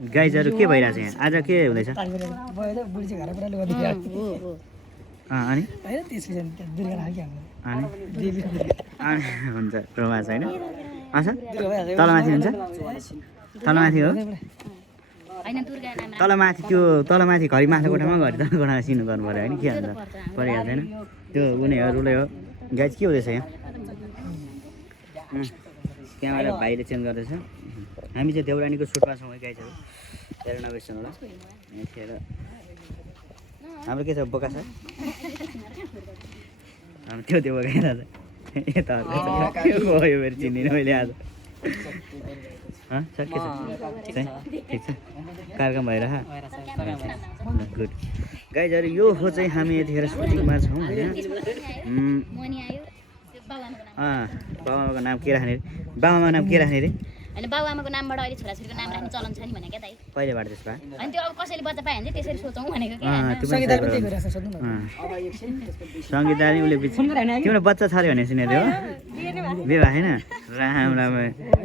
गाइजहरू के भइरहेछ यहाँ आज के हुँदैछ अनि हुन्छ रोमास होइन तलमाथि हुन्छ तलमाथि हो तलमाथि त्यो तलमाथि घरि माथि कोठामा घरि तल कोठामा सिनु गर्नु पऱ्यो होइन के हुन्छ परिहाल्छ छैन त्यो उनीहरूले हो गाइज के हुँदैछ यहाँ क्यामेरा भाइले चेन्ज गर्दैछ हामी चाहिँ देउरानीको सुटमा छौँ है गाइजहरू हेर नबिर्सनु होला यतिखेर हाम्रो के छ बोका छ त्यो त्यो बोका यता गयो फेरि चिन्दिनँ मैले आज सर के छ ठिक छ कार्यक्रम भइरह गुड गाइजहरू यो हो चाहिँ हामी यतिखेर सुटिङमा छौँ होइन बाबाको नाम के राख्ने बाबाको नाम के राख्ने रे हैन बाबुआमाको नामबाट अहिले छोराछोरीको नाम राख्ने चलन छ नि भने क्या दाइ कहिलेबाट त्यसमा अनि त्यो अब कसैले बच्चा पायो भने त्यही त्यसरी सोचौँ भनेको के सङ्गीता नि उसले तिम्रो बच्चा छ अरे भने सुनेको थियो बिहे भएन राम राम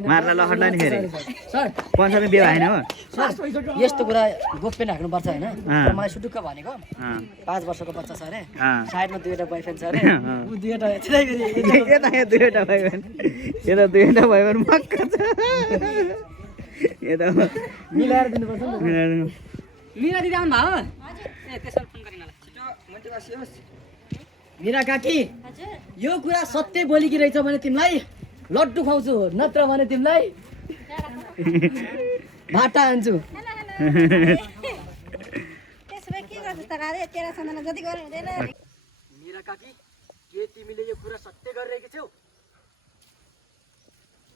मार्ला लखड्ला नि फेरि पञ्चायतमा बिहे भएन हो यस्तो कुरा गोप्य राख्नुपर्छ होइन मलाई सुटुक्क भनेको 5 वर्षको बच्चा छ अरे साइडमा दुईवटा बोयफ्रेन्ड छ अरे उ दुईवटा यता दुईवटा भाइबहन यता दुईवटा भाइबहन मक्क छ यता मिलाएर दिनुपर्छ नि मिरा दिदी आउनु भयो ए त्यसरी फोन गरिन मिरा काकी यो कुरा सत्य बोलेकी रहेछ भने तिमीलाई लड्डु खुवाउँछु नत्र भने तिमीलाई भाटा हान्छु मिरा काकी के तिमीले यो कुरा सत्य गरिरहेकी छौ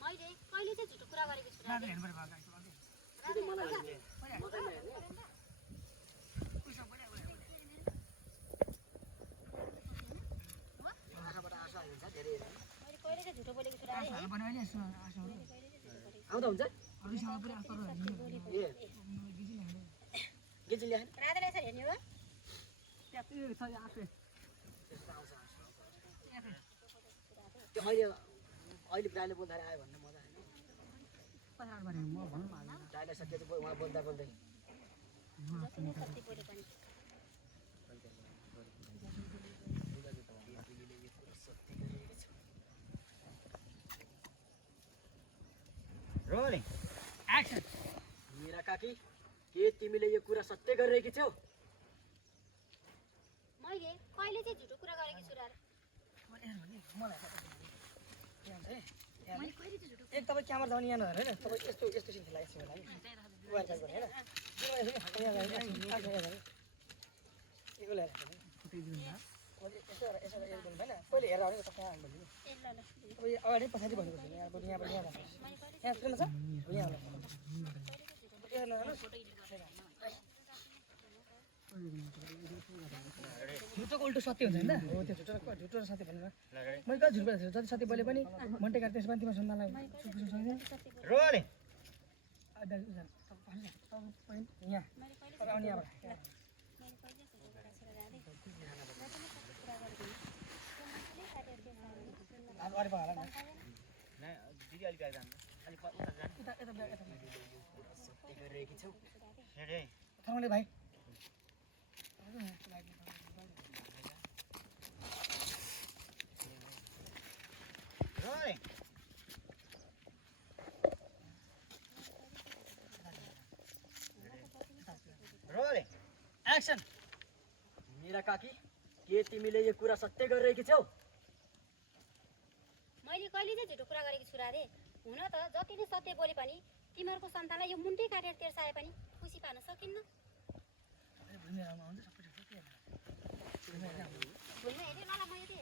मैले कहिले चाहिँ झुटो कुरा गरेको छु मैले कहिले चाहिँ झुटो बोलेको छु आउँदा हुन्छ राधा रहेछ हेर्ने हो त्यो अहिले दाइले बोल्दाखेरि आयो भन्ने मजा होइन दाइले सकेपछि उहाँ बोल्दा बोल्दै रोलिङ एक्सन मिरा काकी के तिमीले यो कुरा सत्य गरिरहेकी छौ मैले कहिले चाहिँ झुटो कुरा गरेको छु एक तपाईँ क्यामेरा जाने यहाँ होइन तपाईँ यस्तो यस्तो सिन लाग्छ पहिले हेरेर अगाडि पछाडि भन्नुपर्छ झुटोको उल्टो सत्य हुन्छ होइन हो त्यो झुटो र सत्य भन्नु मैले कहाँ झुट बोलेको छु जति सत्य बोले पनि मन्टे काट्छ त्यसमा तिम्रो सम्मानलाई रोलिङ यहाँ आउने अब अरे भएर दिदी अलिक आएर जानु अलिक उता जानु सत्य गरिरहेकी छौ हेरे थर्मले भाइ रोलिङ रोलिङ एक्सन मेरा काकी के तिमीले यो कुरा सत्य गरिरहेकी छौ मैले कहिले चाहिँ झुटो कुरा गरेको छु रे हुन त जति नै सत्य बोले पनि तिमीहरूको सन्तानलाई यो मुन्टै काटेर तेर्साए पनि खुसी पार्न सकिन्न भुल्न हेर्यो ल म यति